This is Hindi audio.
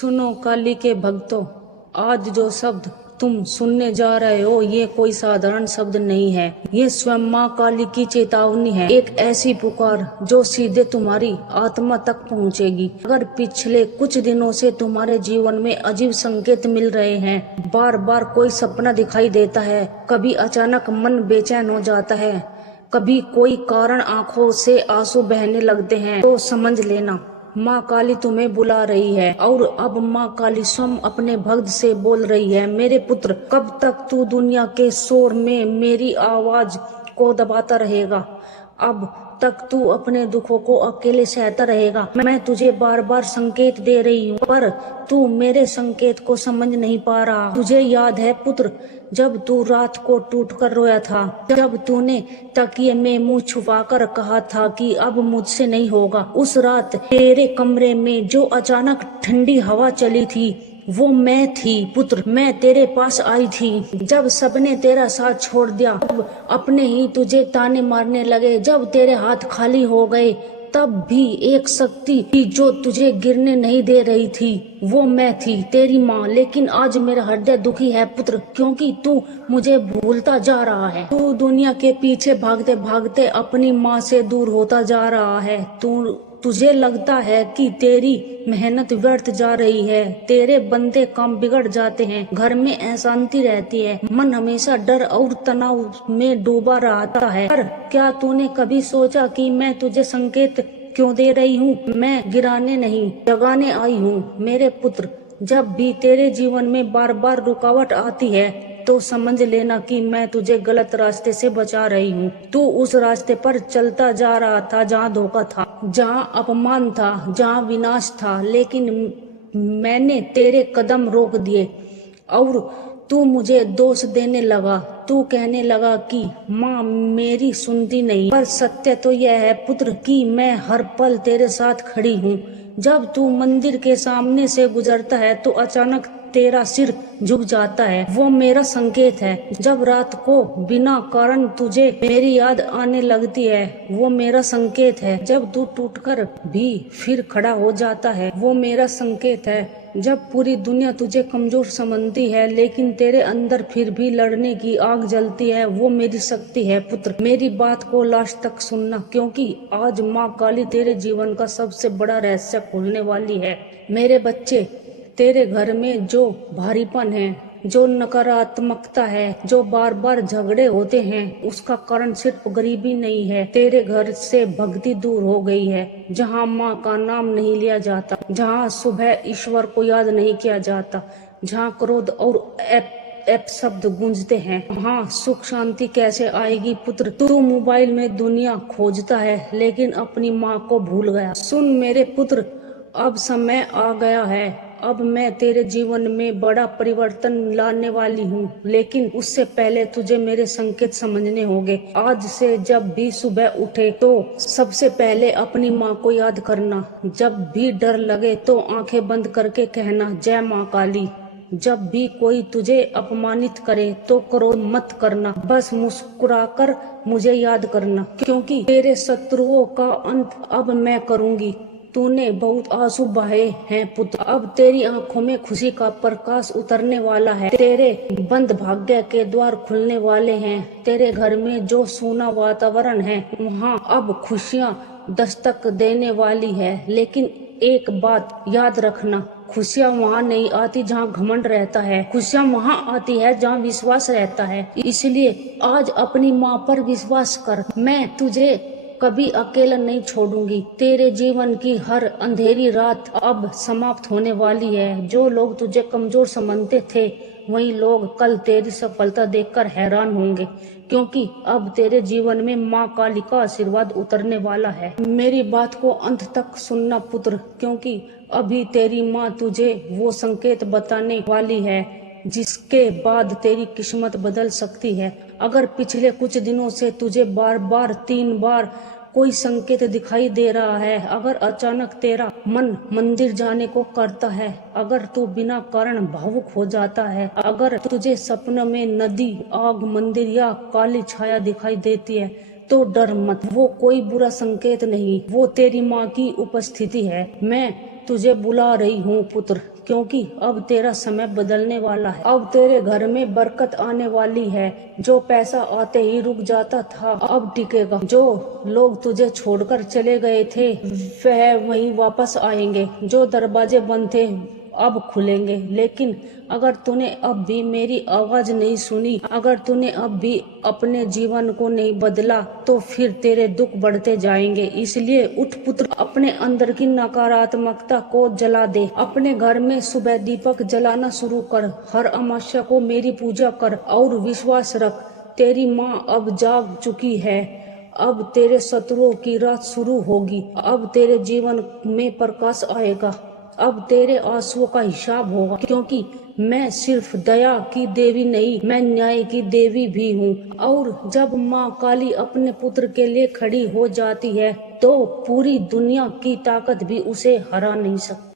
सुनो काली के भक्तों, आज जो शब्द तुम सुनने जा रहे हो ये कोई साधारण शब्द नहीं है। ये स्वयं माँ काली की चेतावनी है, एक ऐसी पुकार जो सीधे तुम्हारी आत्मा तक पहुँचेगी। अगर पिछले कुछ दिनों से तुम्हारे जीवन में अजीब संकेत मिल रहे हैं, बार बार कोई सपना दिखाई देता है, कभी अचानक मन बेचैन हो जाता है, कभी कोई कारण आंखों से आंसू बहने लगते हैं, तो समझ लेना माँ काली तुम्हें बुला रही है। और अब माँ काली स्वयं अपने भक्त से बोल रही है, मेरे पुत्र, कब तक तू दुनिया के शोर में मेरी आवाज को दबाता रहेगा? अब तक तू अपने दुखों को अकेले सहता रहेगा। मैं तुझे बार बार संकेत दे रही हूँ, पर तू मेरे संकेत को समझ नहीं पा रहा। तुझे याद है पुत्र, जब तू रात को टूट कर रोया था, जब तूने तकिए में मुंह छुपाकर कहा था कि अब मुझसे नहीं होगा। उस रात तेरे कमरे में जो अचानक ठंडी हवा चली थी, वो मैं थी पुत्र। मैं तेरे पास आई थी जब सबने तेरा साथ छोड़ दिया, जब अपने ही तुझे ताने मारने लगे, जब तेरे हाथ खाली हो गए, तब भी एक शक्ति थी जो तुझे गिरने नहीं दे रही थी। वो मैं थी, तेरी माँ। लेकिन आज मेरा हृदय दुखी है पुत्र, क्योंकि तू मुझे भूलता जा रहा है। तू दुनिया के पीछे भागते भागते अपनी माँ से दूर होता जा रहा है। तुझे लगता है कि तेरी मेहनत व्यर्थ जा रही है, तेरे बनते काम बिगड़ जाते हैं, घर में अशांति रहती है, मन हमेशा डर और तनाव में डूबा रहता है। पर क्या तूने कभी सोचा कि मैं तुझे संकेत क्यों दे रही हूँ? मैं गिराने नहीं, जगाने आई हूँ मेरे पुत्र। जब भी तेरे जीवन में बार बार रुकावट आती है, तो समझ लेना कि मैं तुझे गलत रास्ते से बचा रही हूँ। तू उस रास्ते पर चलता जा रहा था जहाँ धोखा था, जहाँ अपमान था, जहाँ विनाश था। लेकिन मैंने तेरे कदम रोक दिए और तू मुझे दोष देने लगा। तू कहने लगा कि माँ मेरी सुनती नहीं। पर सत्य तो यह है पुत्र कि मैं हर पल तेरे साथ खड़ी हूँ। जब तू मंदिर के सामने से गुजरता है तो अचानक तेरा सिर झुक जाता है, वो मेरा संकेत है। जब रात को बिना कारण तुझे मेरी याद आने लगती है, वो मेरा संकेत है। जब तू टूटकर भी फिर खड़ा हो जाता है, वो मेरा संकेत है। जब पूरी दुनिया तुझे कमजोर समझती है, लेकिन तेरे अंदर फिर भी लड़ने की आग जलती है, वो मेरी शक्ति है पुत्र। मेरी बात को लास्ट तक सुनना, क्योंकि आज माँ काली तेरे जीवन का सबसे बड़ा रहस्य खोलने वाली है। मेरे बच्चे, तेरे घर में जो भारीपन है, जो नकारात्मकता है, जो बार बार झगड़े होते हैं, उसका कारण सिर्फ गरीबी नहीं है। तेरे घर से भक्ति दूर हो गई है, जहाँ माँ का नाम नहीं लिया जाता, जहाँ सुबह ईश्वर को याद नहीं किया जाता, जहाँ क्रोध और ऐप शब्द गूंजते हैं, वहाँ सुख शांति कैसे आएगी पुत्र? तू मोबाइल में दुनिया खोजता है, लेकिन अपनी माँ को भूल गया। सुन मेरे पुत्र, अब समय आ गया है। अब मैं तेरे जीवन में बड़ा परिवर्तन लाने वाली हूँ, लेकिन उससे पहले तुझे मेरे संकेत समझने होंगे। आज से जब भी सुबह उठे तो सबसे पहले अपनी माँ को याद करना। जब भी डर लगे तो आंखें बंद करके कहना, जय माँ काली। जब भी कोई तुझे अपमानित करे तो क्रोध मत करना, बस मुस्कुराकर मुझे याद करना, क्योंकि तेरे शत्रुओं का अंत अब मैं करूँगी। तूने बहुत आंसू बहाए हैं पुत्र, अब तेरी आंखों में खुशी का प्रकाश उतरने वाला है। तेरे बंद भाग्य के द्वार खुलने वाले हैं। तेरे घर में जो सूना वातावरण है, वहाँ अब खुशियाँ दस्तक देने वाली है। लेकिन एक बात याद रखना, खुशियाँ वहाँ नहीं आती जहाँ घमंड रहता है, खुशियाँ वहाँ आती है जहाँ विश्वास रहता है। इसलिए आज अपनी माँ पर विश्वास कर। मैं तुझे कभी अकेला नहीं छोड़ूंगी। तेरे जीवन की हर अंधेरी रात अब समाप्त होने वाली है। जो लोग तुझे कमजोर समझते थे, वही लोग कल तेरी सफलता देखकर हैरान होंगे, क्योंकि अब तेरे जीवन में माँ काली का आशीर्वाद उतरने वाला है। मेरी बात को अंत तक सुनना पुत्र, क्योंकि अभी तेरी माँ तुझे वो संकेत बताने वाली है जिसके बाद तेरी किस्मत बदल सकती है। अगर पिछले कुछ दिनों से तुझे बार बार 3 बार कोई संकेत दिखाई दे रहा है, अगर अचानक तेरा मन मंदिर जाने को करता है, अगर तू बिना कारण भावुक हो जाता है, अगर तुझे सपनों में नदी, आग, मंदिर या काली छाया दिखाई देती है, तो डर मत। वो कोई बुरा संकेत नहीं, वो तेरी माँ की उपस्थिति है। मैं तुझे बुला रही हूँ पुत्र, क्योंकि अब तेरा समय बदलने वाला है। अब तेरे घर में बरकत आने वाली है। जो पैसा आते ही रुक जाता था अब टिकेगा। जो लोग तुझे छोड़कर चले गए थे वह वहीं वापस आएंगे। जो दरवाजे बंद थे अब खुलेंगे। लेकिन अगर तूने अब भी मेरी आवाज नहीं सुनी, अगर तूने अब भी अपने जीवन को नहीं बदला, तो फिर तेरे दुख बढ़ते जाएंगे। इसलिए उठ पुत्र, अपने अंदर की नकारात्मकता को जला दे। अपने घर में सुबह दीपक जलाना शुरू कर। हर अमावस्या को मेरी पूजा कर और विश्वास रख, तेरी माँ अब जाग चुकी है। अब तेरे शत्रुओं की रात शुरू होगी। अब तेरे जीवन में प्रकाश आएगा। अब तेरे आंसुओं का हिसाब होगा, क्योंकि मैं सिर्फ दया की देवी नहीं, मैं न्याय की देवी भी हूँ। और जब माँ काली अपने पुत्र के लिए खड़ी हो जाती है तो पूरी दुनिया की ताकत भी उसे हरा नहीं सकती।